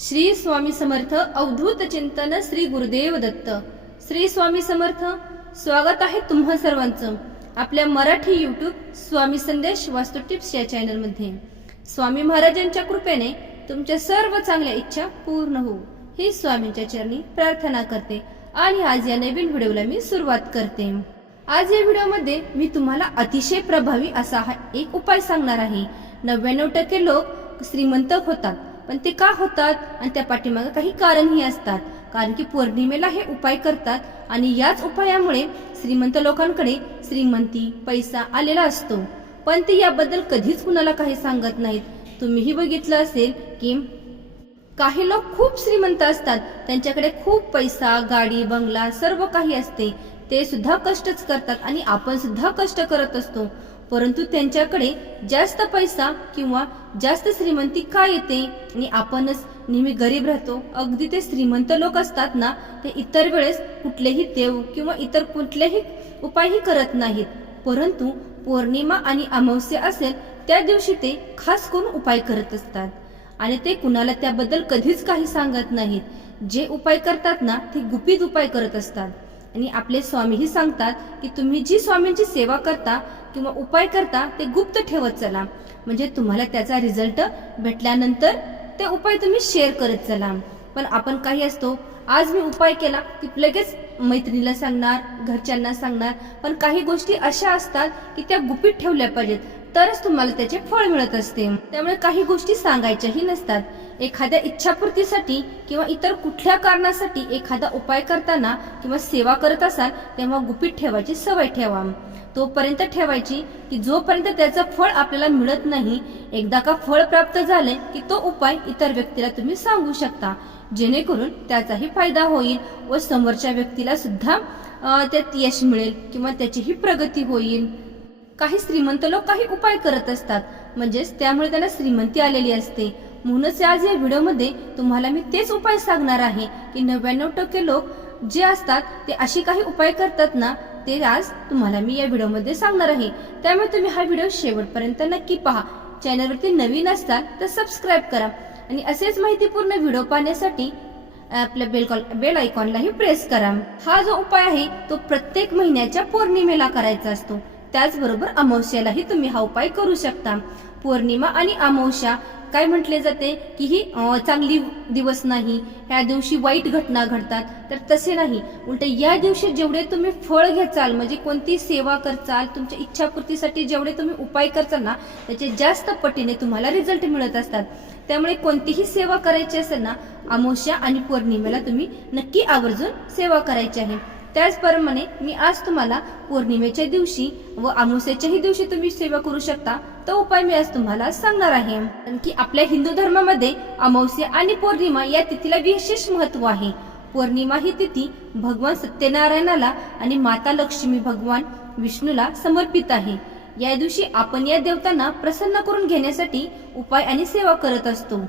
श्री स्वामी समर्थ अवधूत चिंतन श्री गुरुदेव दत्त. श्री स्वामी समर्थ स्वागत आहे तुम्हा सर्वांचं आपल्या मराठी युट्यूब स्वामी संदेश वास्तू टिप्स या चॅनलमध्ये स्वामी महाराजांच्या कृपेने तुमच्या सर्व चांगल्या इच्छा पूर्ण हो ही स्वामींच्या चरणी प्रार्थना करते आणि आज या नवीन व्हिडिओला मी सुरुवात करते. आज या व्हिडिओमध्ये मी तुम्हाला अतिशय प्रभावी असा हा एक उपाय सांगणार आहे. नव्याण्णव टक्के लोक श्रीमंत होतात. पण ते का होतात आणि त्या पाठीमागे काही कारणही असतात? कारण की पौर्णिमेला हे उपाय करतात आणि याच उपायामुळे श्रीमंत लोकांकडे श्रीमंती पैसा आलेला असतो. पण ते याबद्दल कधीच कुणाला काही सांगत नाहीत. तुम्हीही बघितलं असेल की काही लोक खूप श्रीमंत असतात. त्यांच्याकडे खूप पैसा गाडी बंगला सर्व काही असते. ते सुद्धा कष्टच करतात आणि आपण सुद्धा कष्ट करत असतो. परंतु त्यांच्याकडे जास्त पैसा किंवा जास्त श्रीमंती का येते? आणि आपणच नेहमी गरीब राहतो. अगदी ते श्रीमंत लोक असतात ना ते इतर वेळेस कुठलेही देव किंवा इतर कुठलेही उपायही करत नाहीत. परंतु पौर्णिमा आणि अमावस्या असेल त्या दिवशी ते खास करून उपाय करत असतात. आणि ते कुणाला त्याबद्दल कधीच काही सांगत नाहीत. जे उपाय करतात ना ते गुपित उपाय करत असतात. आणि आपले स्वामीही सांगतात की तुम्ही जी स्वामींची सेवा करता किंवा उपाय करता ते गुप्त ठेवत चला. म्हणजे तुम्हाला त्याचा रिझल्ट भेटल्यानंतर ते उपाय तुम्ही शेअर करत चला. पण आपण काही असतो आज मी उपाय केला की लगेच मैत्रिणीला सांगणार घरच्यांना सांगणार पण काही गोष्टी अशा असतात की त्या गुपित ठेवल्या पाहिजेत. तरच तुम्हाला त्याचे फळ मिळत असते. त्यामुळे काही गोष्टी सांगायच्याही नसतात. एखाद्या इच्छापूर्तीसाठी किंवा इतर कुठल्या कारणासाठी एखादा उपाय करताना किंवा सेवा करत असाल तेव्हा गुपित ठेवायची सवय ठेवा. तोपर्यंत ठेवायची की जोपर्यंत त्याचं फळ आपल्याला मिळत नाही एकदा का फळ प्राप्त झाले की तो उपाय इतर व्यक्तीला तुम्ही सांगू शकता. जेणेकरून त्याचाही फायदा होईल व समोरच्या व्यक्तीला सुद्धा त्यात यश मिळेल किंवा त्याचीही प्रगती होईल. काही श्रीमंत लोक काही उपाय करत असतात. म्हणजेच त्यामुळे त्यांना श्रीमंती आलेली असते. म्हणूनच आज या व्हिडिओमध्ये तुम्हाला मी तेच उपाय सांगणार आहे की नव्याण्णव टक्के लोक जे असतात ते अशी काही उपाय करतात ना ते आज तुम्हाला मी या व्हिडिओमध्ये सांगणार आहे. त्यामुळे तुम्ही हा व्हिडिओ शेवटपर्यंत नक्की पहा. चॅनलवरती नवीन असताल तर सबस्क्राईब करा. आणि असेच माहितीपूर्ण व्हिडिओ पाहण्यासाठी आपल्या बेल बेल आयकॉनलाही प्रेस करा. हा जो उपाय आहे तो प्रत्येक महिन्याच्या पौर्णिमेला करायचा असतो. त्याचबरोबर अमावस्यालाही तुम्ही हा उपाय करू शकता. पौर्णिमा आणि अमावस्या काय म्हटले जाते की ही चांगली दिवस नाही. ह्या दिवशी वाईट घटना घडतात. तर तसे नाही. उलट या दिवशी जेवढे तुम्ही फळ घेचाल म्हणजे कोणती सेवा करचाल तुमच्या इच्छापूर्तीसाठी जेवढे तुम्ही उपाय करचाल ना त्याचे जास्त पटीने तुम्हाला रिझल्ट मिळत असतात. त्यामुळे कोणतीही सेवा करायची असेल ना अमावस्या आणि पौर्णिमेला तुम्ही नक्की आवर्जून सेवा करायची आहे. त्याचप्रमाणे मी आज तुम्हाला पौर्णिमेच्या दिवशी व अमावस्याच्याही दिवशी तुम्ही सेवा करू शकता तो उपाय मी आज तुम्हाला सांगणार आहे. कारण की आपल्या हिंदू धर्मामध्ये अमावस्या आणि पौर्णिमा या तिथीला विशेष महत्त्व आहे. पौर्णिमा ही तिथी भगवान सत्यनारायणाला आणि माता लक्ष्मी भगवान विष्णूला समर्पित आहे. या दिवशी आपण या देवतांना प्रसन्न करून घेण्यासाठी उपाय आणि सेवा करत असतो.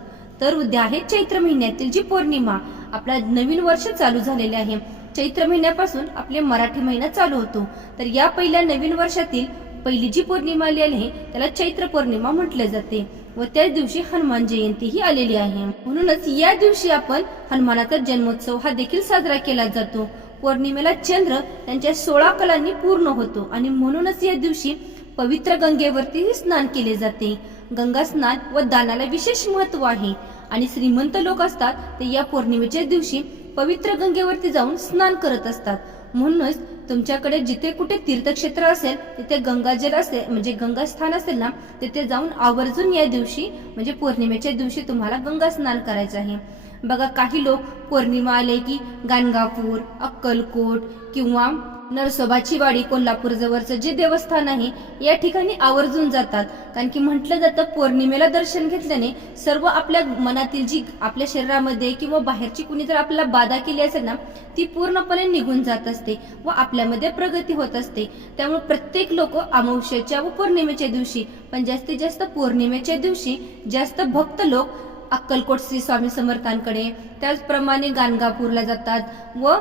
तर उद्या आहे चैत्र महिन्यातील जी पौर्णिमा आपला नवीन वर्ष चालू झालेले आहे. चैत्र महिन्यापासून आपले मराठी महिना चालू होतो. तर या पहिल्या नवीन वर्षातील पहिली जी पौर्णिमा आलेली आहे त्याला चैत्र पौर्णिमा म्हटले जाते व त्याच दिवशी हनुमान जयंती ही आलेली आहे. म्हणूनच या दिवशी आपण हनुमानाचा जन्मोत्सव हा देखील साजरा केला जातो. पौर्णिमेला चंद्र त्यांच्या सोळा कलांनी पूर्ण होतो आणि म्हणूनच या दिवशी पवित्र गंगेवरतीही स्नान केले जाते. गंगा स्नान व दानाला विशेष महत्त्व आहे. आणि श्रीमंत लोक असतात ते या पौर्णिमेच्या दिवशी पवित्र गंगेवरती जाऊन स्नान करत असतात. म्हणूनच तुमच्याकडे जिथे कुठे तीर्थक्षेत्र असेल तिथे गंगाजल असेल म्हणजे गंगा स्थान असेल ना तिथे जाऊन आवर्जून या दिवशी म्हणजे पौर्णिमेच्या दिवशी तुम्हाला गंगा स्नान करायचं आहे. बघा काही लोक पौर्णिमा आले की गाणगापूर अक्कलकोट किंवा नरसोबाची वाडी कोल्हापूर जवळचं जे देवस्थान आहे या ठिकाणी आवर्जून जातात. कारण की म्हटलं जातं पौर्णिमेला दर्शन घेतल्याने सर्व आपल्या मनातील जी आपल्या शरीरामध्ये किंवा बाहेरची कुणी जर आपल्याला बाधा केली असेल ना ती पूर्णपणे निघून जात असते व आपल्यामध्ये प्रगती होत असते. त्यामुळे प्रत्येक लोक अमावस्याच्या व पौर्णिमेच्या दिवशी पण जास्तीत जास्त पौर्णिमेच्या दिवशी जास्त भक्त लोक अक्कलकोट श्री स्वामी समर्थांकडे. त्याचप्रमाणे गाणगापूरला जातात व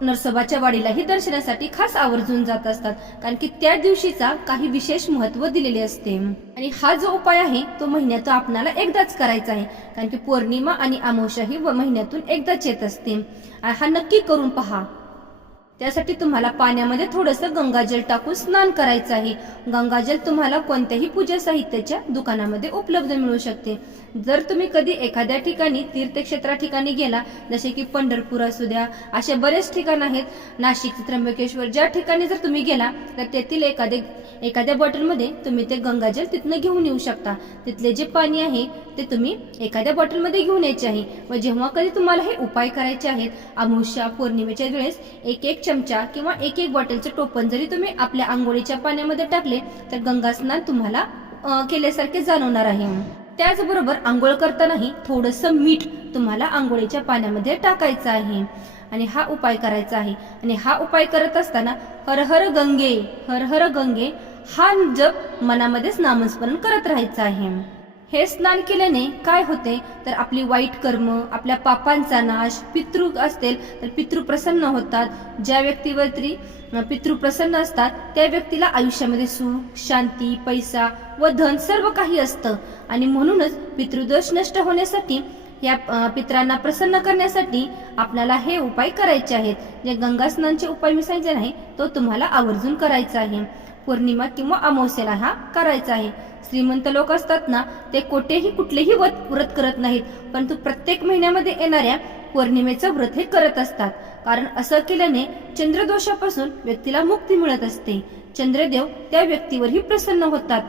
नरसोबाच्या वाडीलाही दर्शनासाठी खास आवर्जून जात असतात. कारण की त्या दिवशीचा काही विशेष महत्त्व दिलेले असते. आणि हा जो उपाय आहे तो महिन्यातून आपणाला एकदाच करायचा आहे. कारण की पौर्णिमा आणि अमावस्या ही व महिन्यातून एकदाच येत असते. हा नक्की करून पहा. त्यासाठी तुम्हाला पाण्यामध्ये थोडंसं गंगाजल टाकून स्नान करायचं आहे. गंगाजल तुम्हाला कोणत्याही पूजा साहित्याच्या दुकानामध्ये उपलब्ध मिळू शकते. जर तुम्ही कधी एखाद्या ठिकाणी तीर्थक्षेत्रा ठिकाणी गेला जसे की पंढरपूर असू द्या असे बरेच ठिकाण आहेत. नाशिक त्र्यंबकेश्वर ज्या ठिकाणी जर तुम्ही गेला तर तेथील एखादे एखाद्या बॉटलमध्ये तुम्ही ते गंगाजल तिथनं घेऊन येऊ शकता. तिथले जे पाणी आहे ते तुम्ही एखाद्या बॉटलमध्ये घेऊन यायचे आहे. व जेव्हा कधी तुम्हाला हे उपाय करायचे आहेत अमावस्या पौर्णिमेच्या वेळेस एक एक चमचा किंवा एक एक बॉटलचं टोपण जरी तुम्ही आपल्या आंघोळीच्या पाण्यामध्ये टाकले तर गंगा स्नान तुम्हाला केल्यासारखे जाणवणार आहे. त्याचबरोबर आंघोळ करतानाही थोडंसं मीठ तुम्हाला आंघोळीच्या पाण्यामध्ये टाकायचं आहे. आणि हा उपाय करायचा आहे. आणि हा उपाय करत असताना हर हर गंगे हर हर गंगे हा जप मनामध्येच नामस्मरण करत राहायचं आहे. हे स्नान केल्याने काय होते? तर आपली वाईट कर्म आपल्या पापांचा नाश पितृ असतील तर पितृ प्रसन्न होतात. ज्या व्यक्तीवरती तरी पितृ प्रसन्न असतात त्या व्यक्तीला आयुष्यामध्ये सुख शांती पैसा व धन सर्व काही असतं. आणि म्हणूनच पितृदोष नष्ट होण्यासाठी या पित्रांना प्रसन्न करण्यासाठी आपल्याला हे उपाय करायचे आहेत. जे गंगा स्नानचे उपाय मी सांगितले नाही तो तुम्हाला आवर्जून करायचा आहे. पौर्णिमा किंवा अमावस्येला हा करायचा आहे. श्रीमंत लोक असतात ना ते कोठेही कुठलेही व्रत व्रत करत नाहीत. परंतु प्रत्येक महिन्यामध्ये येणाऱ्या पौर्णिमेचं व्रत हे करत असतात. कारण असं केल्याने चंद्रदोषापासून व्यक्तीला मुक्ती मिळत असते. चंद्रदेव त्या व्यक्तीवरही प्रसन्न होतात.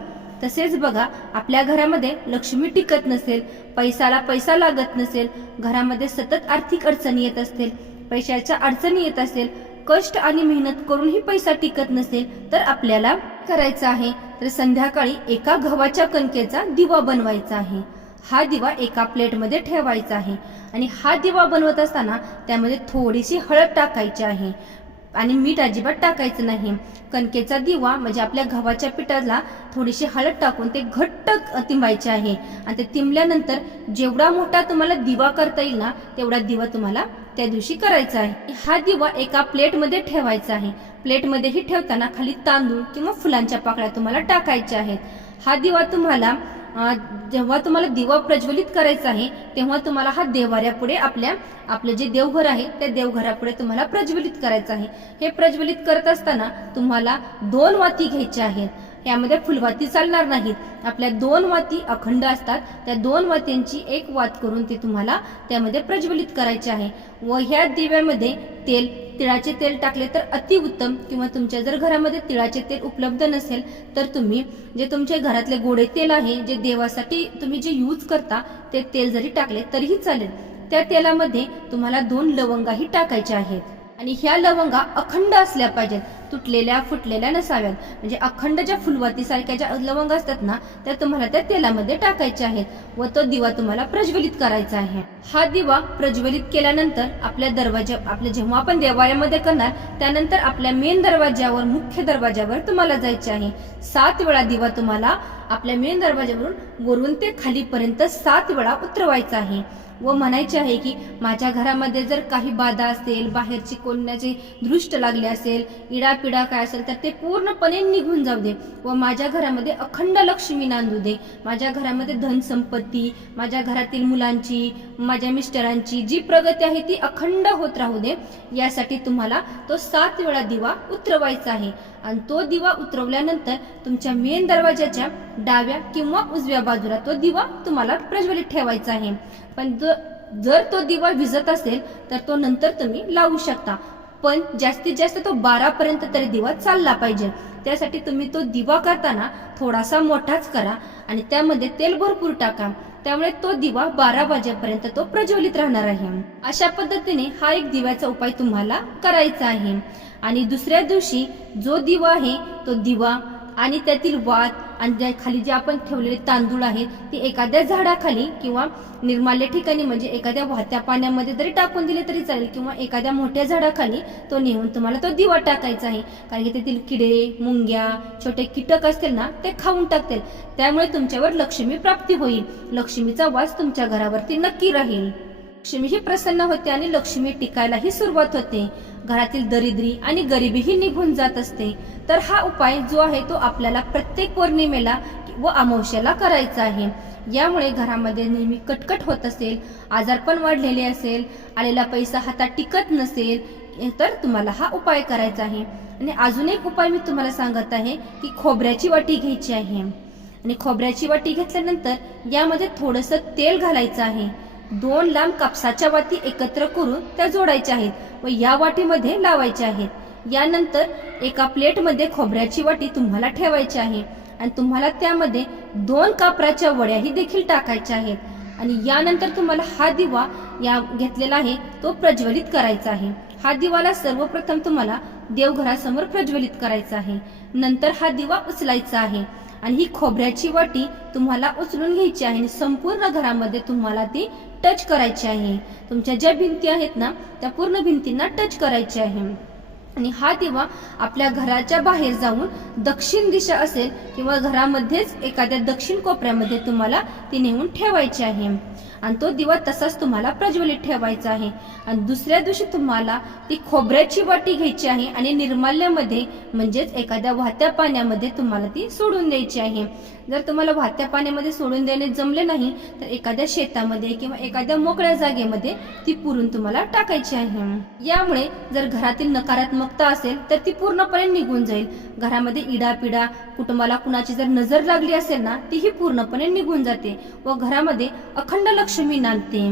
तसेच बघा आपल्या घरामध्ये लक्ष्मी टिकत नसेल पैसाला पैसा लागत नसेल घरामध्ये सतत आर्थिक अडचणी येत असतील पैशाच्या अडचणी येत असेल कष्ट आणि मेहनत करूनही पैसा टिकत नसेल तर आपल्याला करायचं आहे. तर संध्याकाळी एका गव्हाच्या कणकेचा दिवा बनवायचा आहे. हा दिवा एका प्लेटमध्ये ठेवायचा आहे आणि हा दिवा बनवत असताना त्यामध्ये थोडीशी हळद टाकायची आहे. आणि मीठ अजिबात टाकायचं नाही. कणकेचा दिवा म्हणजे आपल्या गव्हाच्या पिठाला थोडीशी हळद टाकून ते घट्ट तिंबायचे आहे. आणि ते तिंबल्यानंतर जेवढा मोठा तुम्हाला दिवा करता येईल ना तेवढा दिवा तुम्हाला त्या दिवशी करायचा आहे. हा दिवा एका प्लेटमध्ये ठेवायचा आहे. प्लेटमध्येही ठेवताना खाली तांदूळ किंवा फुलांच्या पाकळ्या तुम्हाला टाकायच्या आहेत. हा दिवा तुम्हाला जेव्हा तुम्हाला दिवा प्रज्वलित करायचा आहे तेव्हा तुम्हाला हा देवाऱ्यापुढे आपल्या आपलं जे देवघर आहे त्या देवघरापुढे तुम्हाला प्रज्वलित करायचं आहे. हे प्रज्वलित करत असताना तुम्हाला दोन वाती घ्यायच्या आहेत. यामध्ये फुलवाती चालणार नाहीत. आपल्या दोन वाती अखंड असतात. त्या दोन वात्यांची एक वात करून ती तुम्हाला त्यामध्ये प्रज्वलित करायचे आहे. व ह्या दिव्यामध्ये तेल तिळाचे तेल टाकले तर अतिउत्तम किंवा तुमच्या जर घरामध्ये तिळाचे तेल उपलब्ध नसेल तर तुम्ही जे तुमच्या घरातले गोडे तेल आहे जे देवासाठी तुम्ही जे यूज करता ते तेल जरी टाकले तरीही चालेल. त्या तेलामध्ये तुम्हाला दोन लवंगाही टाकायच्या आहेत. आणि ह्या लवंगा अखंड असल्या पाहिजेत. तुटलेल्या फुटलेल्या नसाव्यात. म्हणजे अखंड ज्या फुलवातीसारख्या ज्या लवंग असतात ना त्या तुम्हाला त्या तेलामध्ये टाकायच्या आहेत व तो दिवा तुम्हाला प्रज्वलित करायचा आहे. हा दिवा प्रज्वलित केल्यानंतर आपल्या दरवाजा आपल्या जेव्हा आपण देवाळ्यामध्ये करणार त्यानंतर आपल्या मेन दरवाज्यावर मुख्य दरवाज्यावर तुम्हाला जायचे आहे. सात वेळा दिवा तुम्हाला आपल्या मेन दरवाज्यावरून वरून ते खालीपर्यंत सात वेळा उतरवायचा आहे. व म्हणायचे आहे की माझ्या घरामध्ये जर काही बाधा असेल बाहेरची कोणाचे दृष्ट लागली असेल इडापिडा काय असेल तर ते पूर्णपणे निघून जाऊ दे. व माझ्या घरामध्ये अखंड लक्ष्मी नांदू दे. माझ्या घरामध्ये धनसंपत्ती माझ्या घरातील मुलांची माझ्या मिस्टरांची जी प्रगती आहे ती अखंड होत राहू दे. यासाठी तुम्हाला तो सात वेळा दिवा उतरवायचा आहे. आणि तो दिवा उतरवल्यानंतर तुमच्या मेन दरवाजाच्या डाव्या किंवा उजव्या बाजूला तो दिवा तुम्हाला प्रज्वलित ठेवायचा आहे. पण ज- जर तो दिवा विजत असेल तर तो नंतर तुम्ही लावू शकता. पण जास्तीत जास्त तो बारा पर्यंत तरी दिवा चालला पाहिजे. त्यासाठी तुम्ही तो दिवा करताना थोडासा मोठाच करा आणि त्यामध्ये तेल भरपूर टाका. त्यामुळे तो दिवा बारा वाजेपर्यंत तो प्रज्वलित राहणार आहे. अशा पद्धतीने हा एक दिव्याचा उपाय तुम्हाला करायचा आहे. आणि दुसऱ्या दिवशी जो दिवा आहे तो दिवा आणि त्यातील वात आणि ज्या खाली जे आपण ठेवलेले तांदूळ आहेत ते एखाद्या झाडाखाली किंवा निर्माल्य ठिकाणी म्हणजे एखाद्या वाहत्या पाण्यामध्ये जरी टाकून दिले तरी चालेल किंवा एखाद्या मोठ्या झाडाखाली तो नेऊन तुम्हाला तो दिवा टाकायचा आहे. कारण की तेथील किडे मुंग्या छोटे कीटक असतील ना ते खाऊन टाकतील. त्यामुळे तुमच्यावर लक्ष्मी प्राप्ती होईल. लक्ष्मीचा वास तुमच्या घरावरती नक्की राहील. लक्ष्मीही प्रसन्न होते आणि लक्ष्मी टिकायलाही सुरुवात होते. घरातील दरिद्री आणि गरिबीही निघून जात असते. तर हा उपाय जो आहे तो आपल्याला प्रत्येक पौर्णिमेला व अमावस्याला करायचा आहे. यामुळे घरामध्ये नेहमी कटकट होत असेल आजारपण वाढलेले असेल आलेला पैसा हातात टिकत नसेल तर तुम्हाला हा उपाय करायचा आहे. आणि अजून एक उपाय मी तुम्हाला सांगत आहे की खोबऱ्याची वाटी घ्यायची आहे. आणि खोबऱ्याची वाटी घेतल्यानंतर यामध्ये थोडस तेल घालायचं आहे. दोन लांब कापसाच्या वाती एकत्र करून त्या जोडायच्या आहेत व या वाटीमध्ये लावायच्या आहेत. यानंतर एका प्लेटमध्ये खोबऱ्याची वाटी तुम्हाला ठेवायची आहे आणि तुम्हाला त्यामध्ये दोन कापराच्या वड्याही देखील टाकायच्या आहेत. आणि यानंतर तुम्हाला हा दिवा या घेतलेला आहे तो प्रज्वलित करायचा आहे. हा दिवाला सर्वप्रथम तुम्हाला देवघरासमोर प्रज्वलित करायचा आहे. नंतर हा दिवा उचलायचा आहे. आणि ही खोबऱ्याची वाटी तुम्हाला उचलून घ्यायची आहे आणि संपूर्ण घरामध्ये तुम्हाला ती टच करायची आहे. तुमच्या ज्या भिंती आहेत ना त्या पूर्ण भिंतींना टच करायची आहे. आणि हा दिवा आपल्या घराच्या बाहेर जाऊन दक्षिण दिशा असेल किंवा घरामध्येच एखाद्या दक्षिण कोपऱ्यामध्ये तुम्हाला ती नेऊन ठेवायची आहे. आणि तो दिवा तसाच तुम्हाला प्रज्वलित ठेवायचा आहे. आणि दुसऱ्या दिवशी तुम्हाला ती खोबऱ्याची वाटी घ्यायची आहे आणि निर्माल्यामध्ये म्हणजेच एखाद्या वाहत्या पाण्यामध्ये तुम्हाला ती सोडून द्यायची आहे. जर तुम्हाला वाहत्या पाण्यामध्ये सोडून देणे जमले नाही तर एखाद्या शेतामध्ये किंवा एखाद्या मोकळ्या जागेमध्ये ती पुरून तुम्हाला टाकायची आहे. यामुळे जर घरातील नकारात्मकता असेल तर ती पूर्णपणे निघून जाईल. घरामध्ये इडापिडा कुटुंबाला कुणाची जर नजर लागली असेल ना तीही पूर्णपणे निघून जाते व घरामध्ये अखंड लक्ष नांदते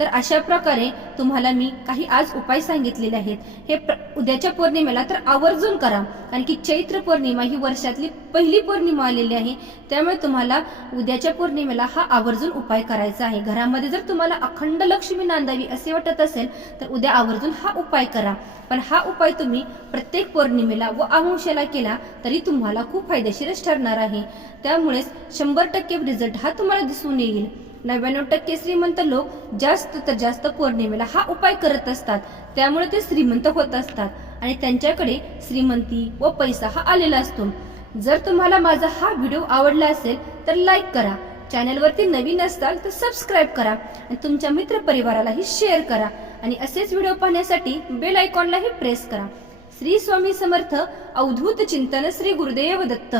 तर अशा प्रकारे तुम्हाला मी काही आज उपाय सांगितलेले आहेत. हे प्र- उद्याच्या पौर्णिमेला तर आवर्जून करा. कारण की चैत्र पौर्णिमा ही वर्षातली पहिली पौर्णिमा आलेली आहे. त्यामुळे तुम्हाला उद्याच्या पौर्णिमेला हा आवर्जून उपाय करायचा आहे. घरामध्ये जर तुम्हाला अखंड लक्ष्मी नांदावी असे वाटत असेल तर उद्या आवर्जून हा उपाय करा. पण हा उपाय तुम्ही प्रत्येक पौर्णिमेला व अमावश्याला केला तरी तुम्हाला खूप फायदेशीरच ठरणार आहे. त्यामुळेच शंभर टक्के रिझल्ट हा तुम्हाला दिसून येईल. नव्याण्णव टक्के श्रीमंत लोक जास्त तर जास्त पौर्णिमेला हा उपाय करत असतात. त्यामुळे ते श्रीमंत होत असतात. आणि त्यांच्याकडे श्रीमंती व पैसा हा आलेला असतो. जर तुम्हाला माझा हा व्हिडिओ आवडला असेल तर लाईक करा. चॅनलवरती नवीन असताल तर सबस्क्राईब करा. आणि तुमच्या मित्रपरिवारालाही शेअर करा. आणि असेच व्हिडिओ पाहण्यासाठी बेल आयकॉनलाही प्रेस करा. श्री स्वामी समर्थ अवधूत चिंतन श्री गुरुदेव दत्त